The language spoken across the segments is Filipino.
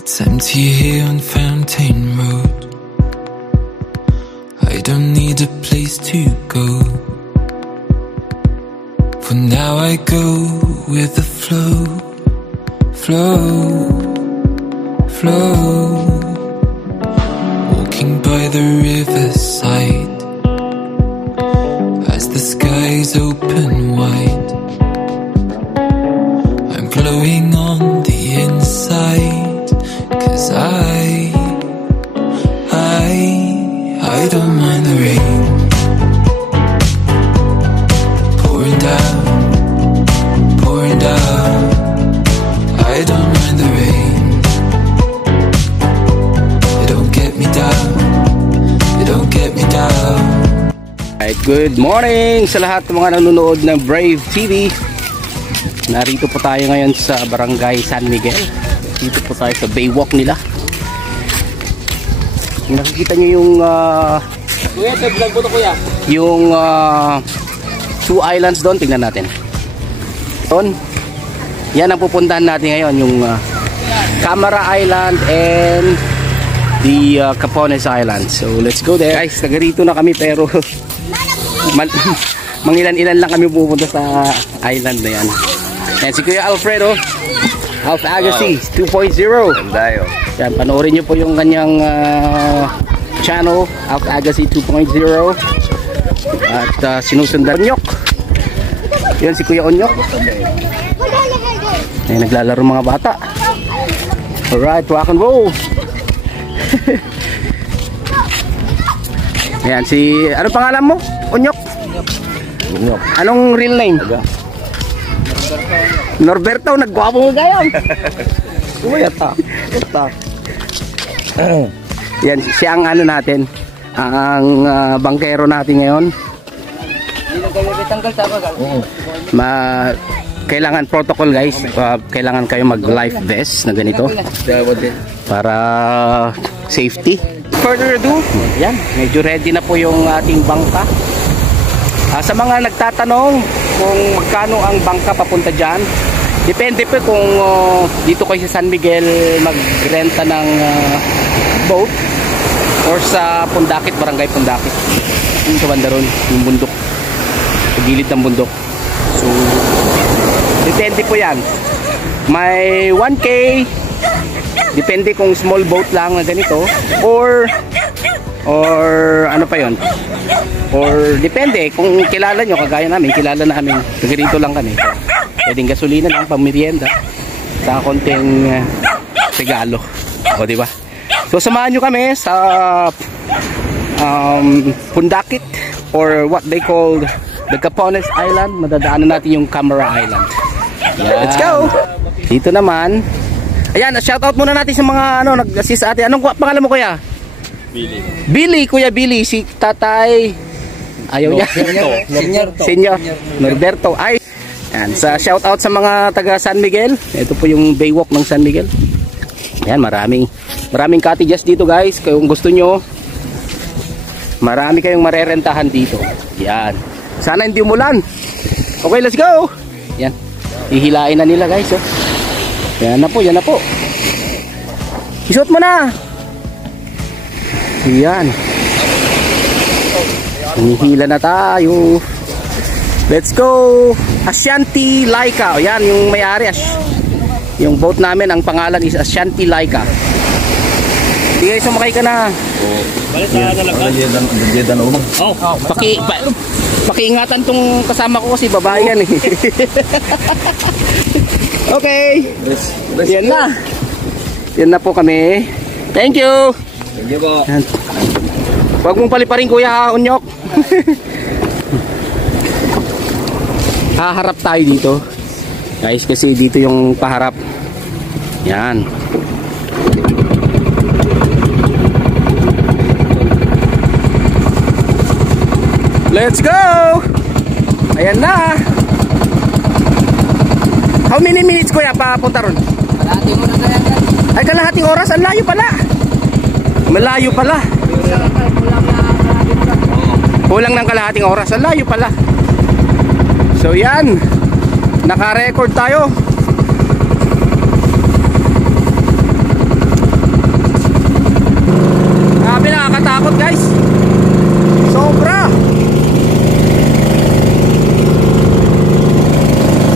It's empty here on Fountain Road. I don't need a place to go. For now I go with the flow, flow, flow. Walking by the riverside as the skies open wide. I'm glowing on the inside, 'cause I don't mind the rain pouring down, pouring down. I don't mind the rain. It don't get me down, it don't get me down. Alright, good morning sa lahat ng mga nanonood ng Brave TV. Narito po tayo ngayon sa Barangay San Miguel. Dito po tayo sa Baywalk nila. Kung nakikita nyo yung kuya, vlog mo to kuya. Yung two islands doon, tingnan natin. Doon, yan ang pupuntahan natin ngayon, yung Camara Island and the Capones Island. So let's go there. Guys, taga rito na kami pero mangilan-ilan lang kami pupunta sa island na yan. Yan si Kuya Alfredo, Alf Agassi 2.0. Yan, panoorin nyo po yung kanyang channel, Alf Agassi 2.0. At sinusundan Onyok. Yan si Kuya Onyok. Yan, naglalaro mga bata. Alright, rock and roll. Yan si, anong pangalan mo? Onyok? Onyok. Anong real name? Norberto, nagwapo mo gayon. Kumuyata. Yan, siya ang ano natin, ang bangkero natin ngayon. Kailangan protocol guys, kailangan kayo mag life vest na ganito para safety. Further ado, yan, medyo ready na po yung ating bangka. Sa mga nagtatanong kung magkano ang bangka papunta dyan, depende po kung dito kayo sa San Miguel magrenta ng boat or sa Pundakit, Barangay Pundakit. Yung sa banda ron, yung bundok, sa gilid ng bundok. So depende po yan. May 1K, depende kung small boat lang na ganito, or ano pa yon, or depende kung kilala nyo, kagaya namin, kilala namin, taga-rito lang kami, pwedeng gasolina lang, pang merienda, sa konting regalo, o diba? So samahan nyo kami sa Pundakit, or what they call the Capones Island. Madadaanan natin yung Camara Island. Yeah. Let's go! Dito naman, ayan, shoutout muna natin sa mga nag-assist sa atin. Anong pangalan mo kuya? Billy. Billy, Kuya Billy, si Tatay ayaw niya. Senior Norberto. Ay, yan, sa shoutout sa mga taga San Miguel. Ito po yung Baywalk ng San Miguel. Ayan, maraming cottages dito guys. Kung gusto nyo, marami kayong marerentahan dito. Yan. Sana hindi umulan. Okay, let's go. Yan. Hihilain na nila guys. Oh. Yan na po, yan na po. Isuot mo na. Yan. Hinihila na tayo. Let's go. Ashanti Laika. Yan yung may-ari. Yung boat namin, ang pangalan is Ashanti Laika. Hindi guys, sumakay ka na. Pakiingatan tong kasama ko kasi babae yan eh. Okay. Yan na. Yan na po kami. Thank you. Thank you po. Huwag mong paliparin kuya Onyok. Haharap tayo dito guys, kasi dito yung paharap. Yan. Let's go! Ayan na. How many minutes kuya papunta ron? Kalahati mo na kaya. Ay, kalahating oras? Ang layo pala. Malayo pala. Kulang ng kalahating oras. Ang layo pala. So yan, naka-record tayo. Nakakatakot guys. Sobra.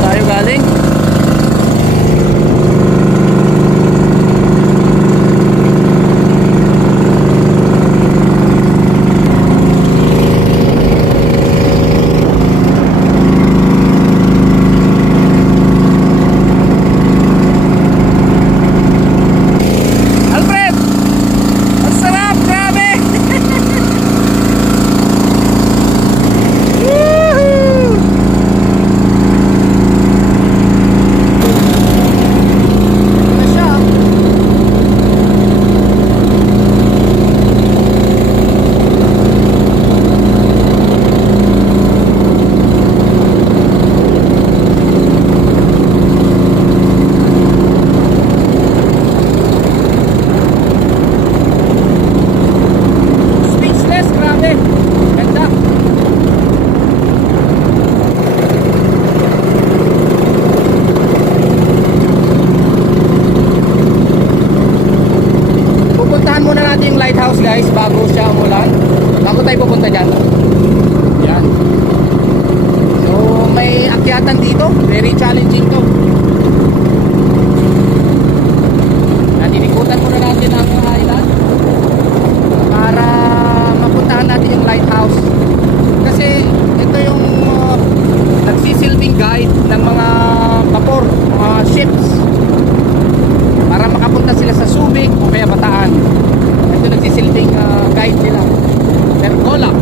Tayo galing. Lighthouse guys bago siya umulan, bago tayo pupunta dyan. Yan. So may akyatan dito, very challenging to. Natinikutan muna natin ang island para mapuntahan natin yung lighthouse, kasi ito yung nagsisilbing guide ng mga vapor, mga ships, para makapunta sila sa Subic o kaya Bataan. Ito nagsisilbing guide nila. Pergola.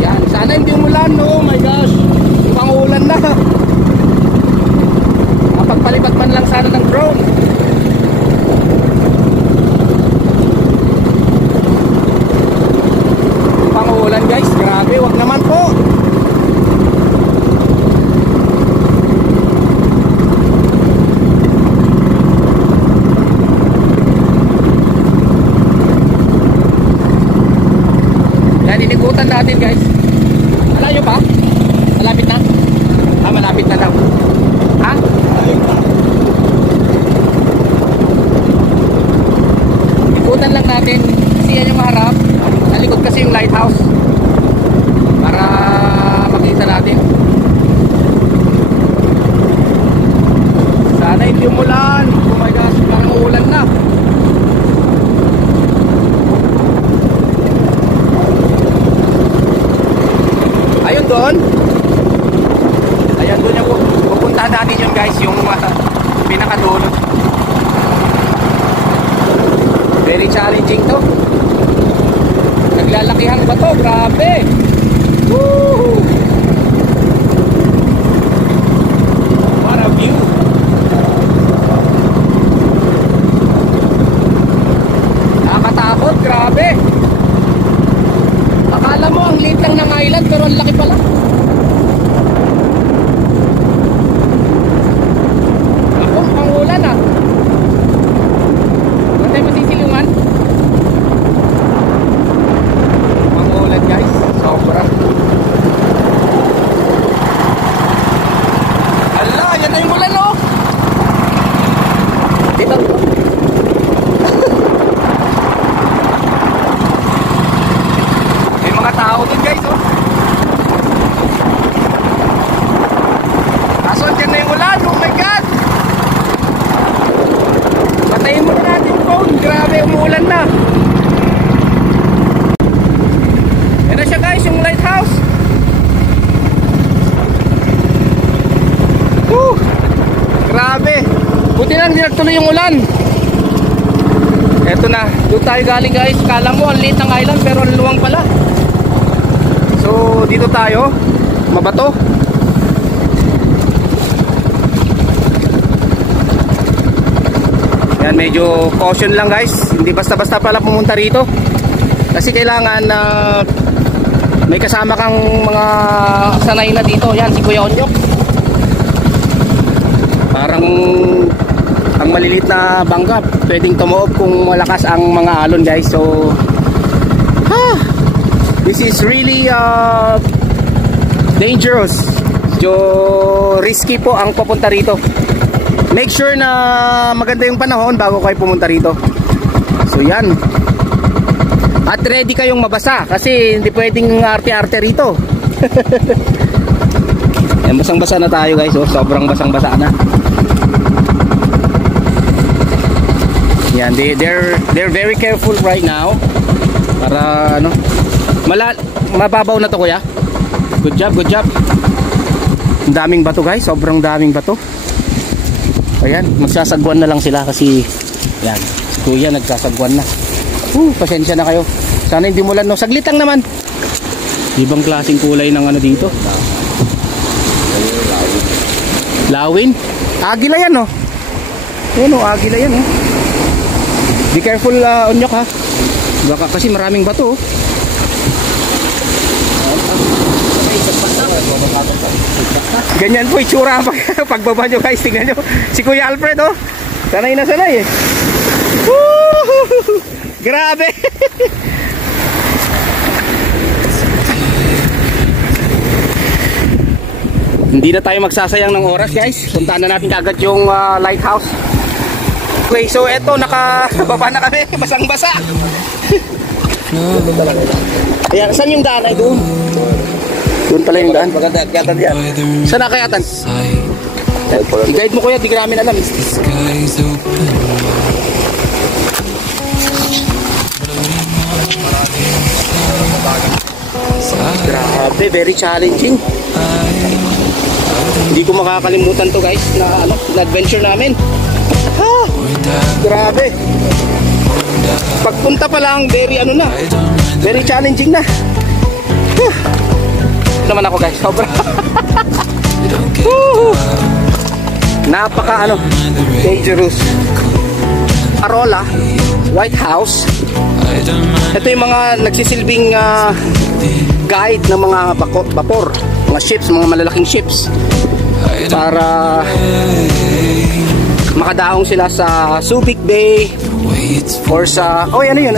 Yan. Sana hindi umulan. Oh my gosh. Ibang ulan na. Mapagpalipat man lang sana ng drone. Ibang ulan guys. Grabe. Wag naman po. Inikutan natin guys. Malayo pa? Malapit na? Malapit na daw. Ha? Ikutan lang natin kasi yan yung harap. Nalikod kasi yung lighthouse para makita natin. Sana hindi umulan. Oh my gosh, parang uulan na. Ayun doon. Ayan doon yung pupuntahan natin yun guys, yung pinakadulo. Very challenging to. Naglalakihan ba to? Grabe. Woo! What a view. Nakakatakot, grabe. Akala mo ang liit lang ng island pero ang laki pala. Ako, ang ulan ah. Huwag tayo masisilungan. Ang ulan guys, sobra. Ala, yan na yung ulan oh. Dito. Tao din guys oh. Kaso dyan na yung ulan. Oh my god. Patayin mo na natin yung phone. Grabe umuulan na. Yan na siya guys, yung lighthouse. Woo! Grabe. Buti lang di nagtuloy yung ulan. Eto na, doon tayo galing guys. Kala mo ang liit ng island pero ang luwang pala. So dito tayo, mabato. Yan, medyo caution lang guys. Hindi basta-basta pala pumunta rito. Kasi kailangan may kasama kang mga sanay na dito. Yan, si Kuya Onyok. Parang ang maliliit na bangka pwedeng tumuob kung malakas ang mga alon guys. So this is really dangerous. So risky po ang papunta rito. Make sure na maganda yung panahon bago kayo pumunta rito. So yan. At ready kayong mabasa kasi hindi pwedeng arte-arte rito. Ayan, basang-basa na tayo guys. Oh, sobrang basang-basa na. Yan, they're very careful right now. Para ano, mababaw na to kuya. Good job, good job. Ang daming bato guys, sobrang daming bato. Ayan, magsasagwan na lang sila kasi yan, si kuya nagsasagwan na. Pasensya na kayo. Sana hindi mulan, no? Saglit lang naman. Ibang klaseng kulay ng ano dito. Lawin? Agila yan, no? Ayan, no? Agila yan, no? Be careful, Onyok, ha? Baka kasi maraming bato, oh. Ganyan po itsura pagbaba nyo guys. Tingnan nyo si Kuya Alfred, oh. Sanay na sanay, eh. Grabe. Hindi na tayo magsasayang ng oras guys. Puntaan na natin agad yung lighthouse. Okay, so eto nakababa na kami. Basang-basa. Ayan, saan yung daan ay doon? Doon pala yung daan. Maganda-agatan yan. Saan nakayatan? I-guide mo kuya, di ka namin alam. Grabe, very challenging. Hindi ko makakalimutan to guys na adventure namin. Grabe. Pagpunta pa lang very very challenging na. Naman ako guys, sobra. Napaka dangerous. Arola, White House. Ito yung mga nagsisilbing guide ng mga vapor, mga ships, mga malalaking ships para makadaong sila sa Subic Bay or sa ano yun,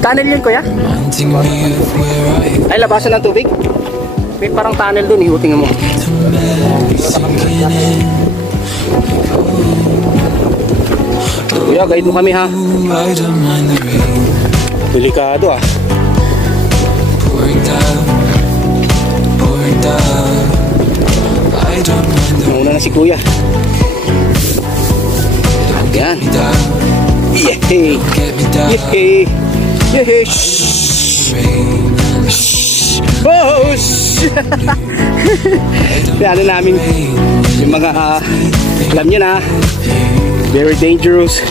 tunnel yun kuya? Ay, labasan ng tubig. May parang tunnel dun, tingnan mo. Kuya, guide mo kami ha. Delikado ah. Nauna na si kuya. Yan. Yehey. Yehey. Yehey. Boss. Ano namin yung mga alam nyo na, very dangerous.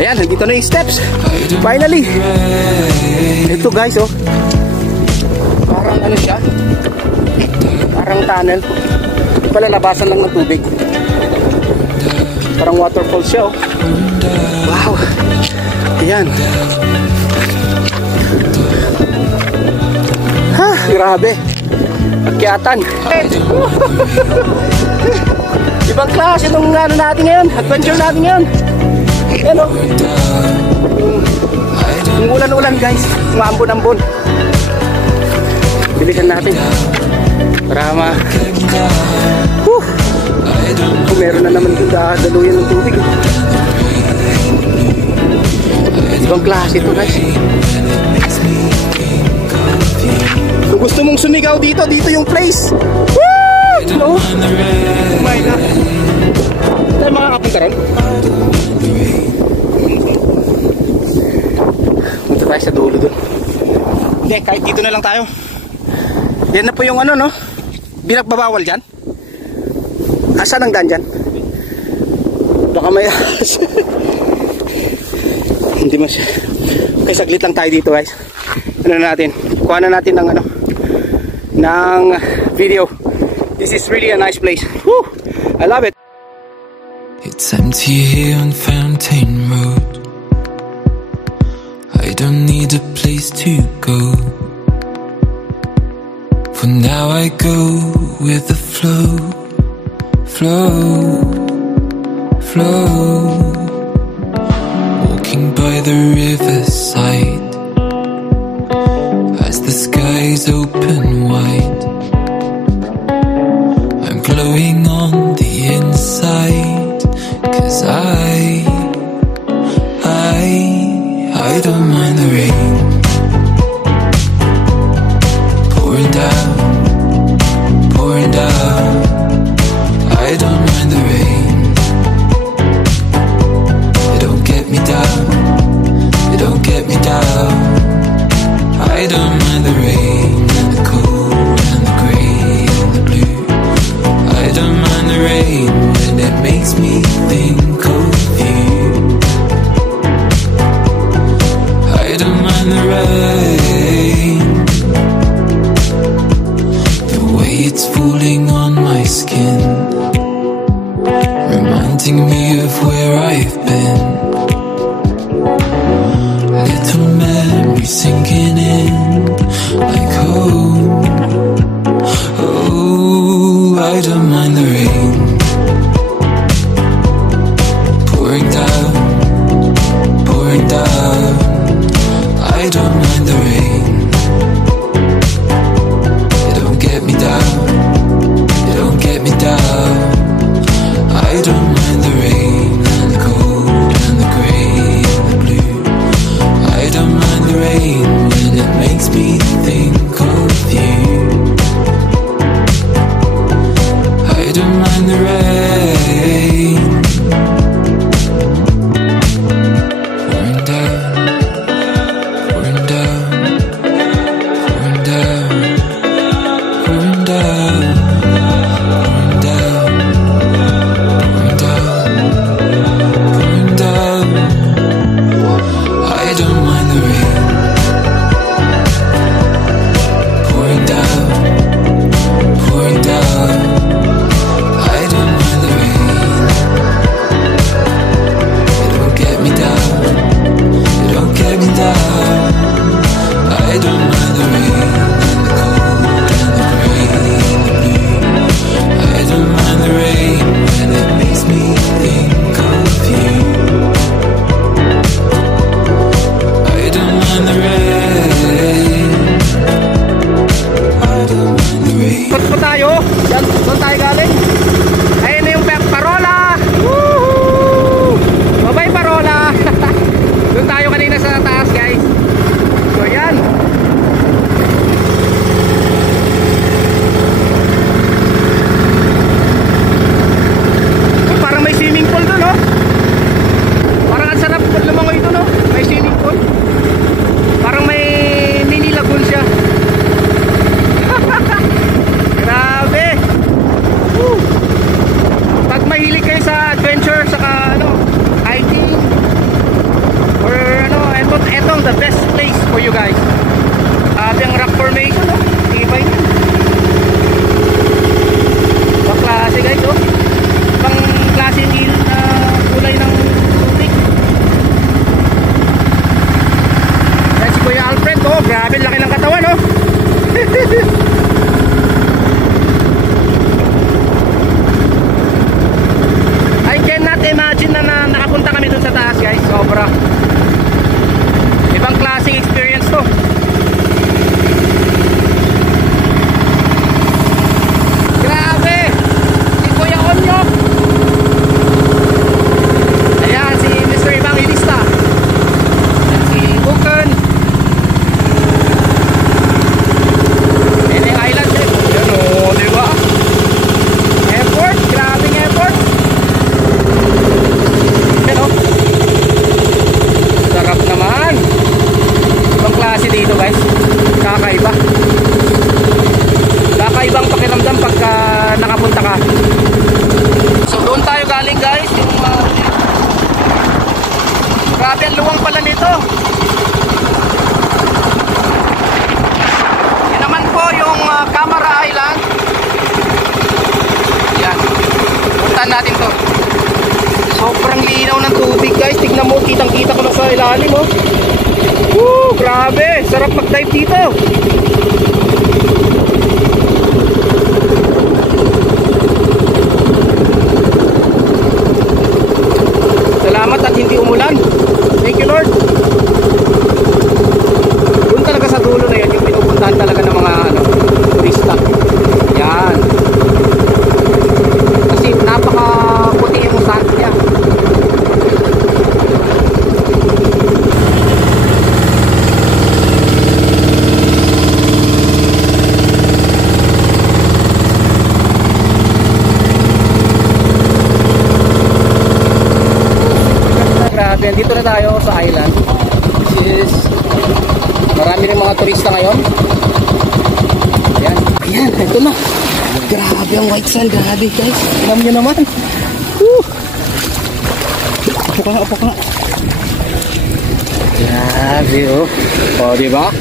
Ayan, nandito na yung steps. Finally. Ito guys, oh. Parang ano siya, parang tunnel. Palalabasan lang ng tubig. Parang waterfall siya, oh. Wow. Ayan. Ha, grabe. Akyatan. Ibang klase itong natin ngayon, adventure natin ngayon. Ayan, oh. Yung ulan-ulan guys, maambon-ambon. Bilisan natin para kung meron na naman yung daluyan ng tubig. Ibang klase ito guys. Kung gusto mong sumigaw dito yung place. Woo! No? Oh my God. Tayo makakapunta ron? Punta tayo sa dulo dun. Hindi, kahit dito na lang tayo. Yan na po yung no? Binagbabawal dyan. Asan ang daan dyan? Baka may hindi masya. Okay, saglit lang tayo dito guys. Ano natin? Kuha na natin ng ng video. This is really a nice place. Woo! I love it. It's empty here on Fountain Road. I don't need a place to go. For now I go with the flow, flow, flow. Walking by the riverside as the skies open wide. I'm glowing on the inside, 'cause I don't mind the I don't mind the rain and the cold and the grey and the blue. I don't mind the rain when it makes me think of you. I don't mind the rain, the way it's falling on my skin, reminding me of where I've been. Little memories sinking in like home. Oh, I don't mind the rain pouring down, pouring down. I don't mind the rain. You don't get me down, you don't get me down. I don't mind the rain and the cold and the grey and the blue. I don't mind the rain when it makes me think of you. I don't mind the rain pouring down, pouring down, pouring down, pouring down, pouring down, pouring down, pouring down. I don't mind the rain pouring down, pouring down. I don't mind the rain. You don't get me down, you don't get me down. I don't mind the rain and the cold and the grey and the blue. I don't mind the rain when it makes me think of you. I don't mind the rain. I don't mind the rain. Ikot po tayo. Yan, doon tayo galing. Ayun na yung Parola. Woohoo! Bye-bye Parola. Doon tayo kanina sa taas guys. So yan. Parang may swimming pool doon, no? Parang ang sarap lumangoy doon, no? May swimming pool. Parang may mini lagoon siya. Grabe. Woo. Pag mahilig kayo sa adventure, saka ano, hiking, or ano, etong the best place for you guys. Grabe ang rock formation, no? Ibay niya. Ibang klase guys, oh. Ibang klase din kulay ng tubig. Yan si Kuya Alfred, oh. Grabe, laki ng katawan, oh. I cannot imagine na nakapunta kami dun sa taas guys. Sobra. Ibang klaseng experience to. Grabe. Si Kuya Onyok. Ayan si Mr. Evangelista. Ayan si Bukan. Ayan yung island eh. Ayan o, diba? Airport. Grabing airport. Pero sarap naman. Ibang klase dito guys. Kakaiba. Kakaibang pakiramdam pagka nakapunta ka. So doon tayo galing guys. Yung grabe ang luwang pala nito. Yan naman po yung Camara Island. Yan. Puntaan natin to. Sobrang linaw ng tubig guys. Tignan mo, kitang kita ko na sa ilalim, oh. Woo, grabe. Sarap mag-dive dito. Salamat at hindi umulan. Thank you Lord. Doon talaga sa dulo na yun yung pinupuntahan talaga ng mga turista. Yan. Kasi napaka-puti yung sand niya. Dito na tayo sa island, which is marami rin mga turista ngayon. Ayan, ayan, ito na. Grabe ang white sand, grabe guys. Tignan nyo naman. Upo ka, upo ka. Grabe oh. O, diba?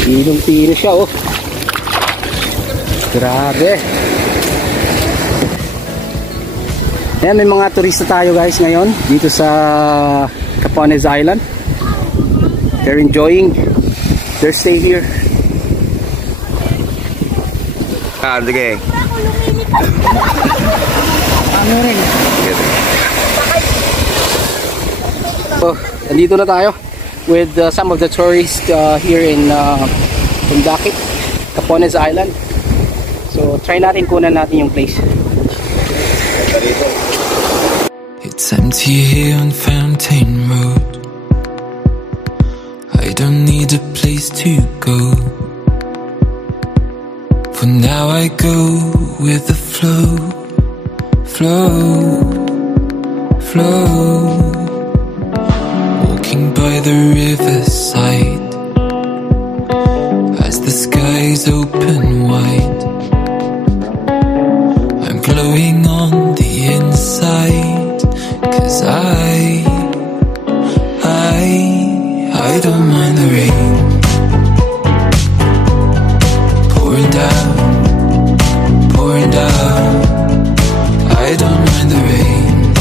Tinong-tino siya oh. Grabe. Ayan, may mga turista tayo guys ngayon dito sa Capones Island. They're enjoying their stay here. Sige. Ano rin? So, nandito na tayo with some of the tourists here in Pundakit, Capones Island. So, try natin kunan natin yung place. It's empty here on Fountain Road. I don't need a place to go. For now I go with the flow, flow, flow. Walking by the riverside as the skies open wide. I'm glowing on the inside, 'cause I don't mind the rain pouring down, pouring down. I don't mind the rain.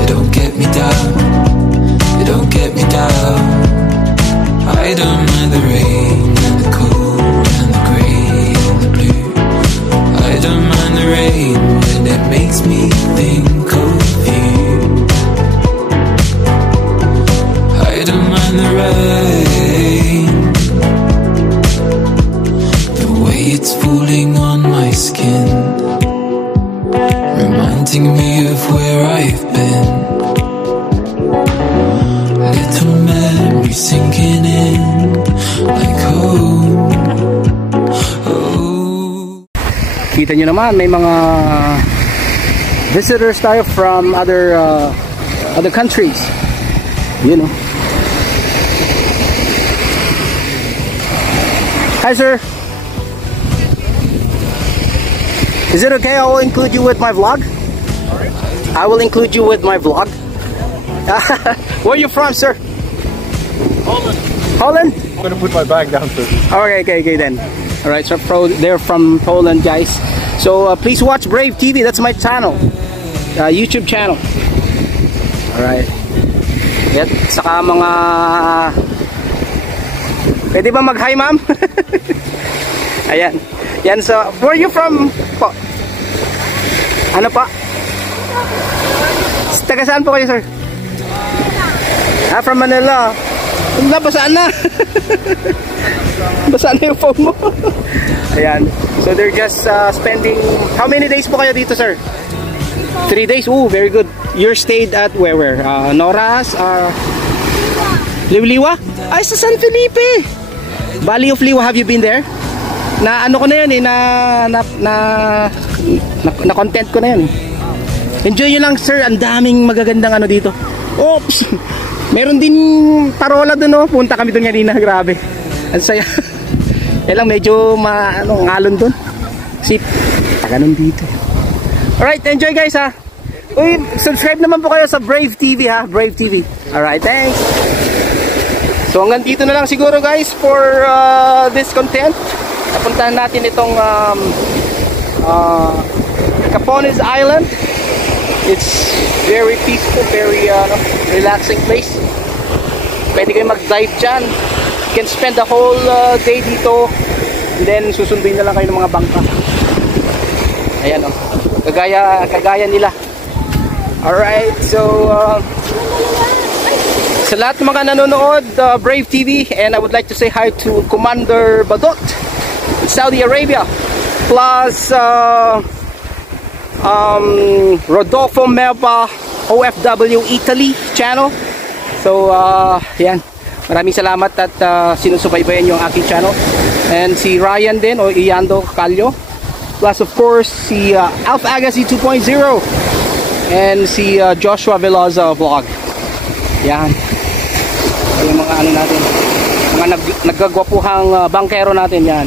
It don't get me down, it don't get me down. I don't mind the rain and the cold and the grey and the blue. I don't mind the rain when it makes me think of you. I don't mind the rain, the way it's falling on my skin, reminding me of where I've been. Little memories sinking in like home. Oh. Kita nyo naman, may mga visitors tayo from other countries. You know. Hi sir. Is it okay? I will include you with my vlog. I will include you with my vlog. Where are you from, sir? Holland. Holland? I'm gonna put my bag down first. Okay then. Alright, so they're from Poland, guys. So please watch Brave TV. That's my channel. YouTube channel. Alright. At saka mga... Pwede ba mag-hi, ma'am? Ayan. Yan, so, where are you from? Po? Ano pa? Taga saan po kayo, sir? From Manila. Basaan na. Basaan na yung phone mo. Ayan. So, they're just spending... How many days po kayo dito, sir? 3 days? Ooh, very good. You're stayed at where? Noras? Liwliwa? Ay, sa San Felipe! Valley of Liwa, have you been there? Na ano ko na yun eh, na content ko na yun eh. Enjoy nyo lang sir, ang daming magagandang ano dito. Oops! Meron din parola dun oh, punta kami dun kanina, grabe. Ang saya. Yan lang, medyo ngalon dun. Kasi taganon dito. Alright, enjoy guys ha. Uy, subscribe naman po kayo sa Brave TV ha, Brave TV. Alright, thanks. So hanggang dito na lang siguro guys for this content. Napuntahan natin itong Capones Island. It's very peaceful, very relaxing place. Pwede kayo mag-dive dyan. You can spend the whole day dito. And then susunduin na lang kayo ng mga bangka. Ayan o. Kagaya nila. Alright, so sa lahat ng mga nanonood, Brave TV, and I would like to say hi to Commander Badot in Saudi Arabia, plus Rodolfo Melba OFW Italy channel. So yan, maraming salamat at sinusubaybayan yung aking channel, and si Ryan din o Iando Calio, plus of course si Alpha Agassi 2.0 and si Joshua Veloza vlog. Yan yung mga ano natin, mga naggagwapuhang bangkero natin yan.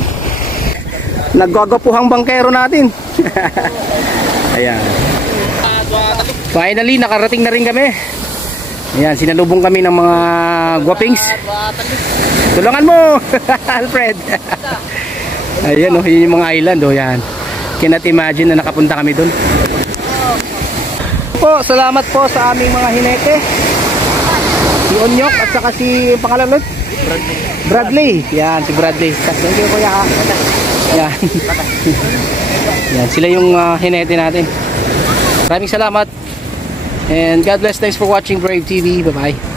Naggagwapuhang bangkero natin. Ayan. Finally, nakarating na rin kami. Ayan, sinalubong kami ng mga gwapings. Tulungan mo, Alfred. Ayan, oh, yun yung mga island, oh, yan. Cannot imagine na nakapunta kami dun. Po, salamat po sa aming mga hinete. Si Onyok at saka si pangalan ulit? Bradley. Yan, si Bradley. Thank you, kuya. Yan. Yan, sila yung hinete natin. Maraming salamat. And God bless. Thanks for watching Brave TV. Bye-bye.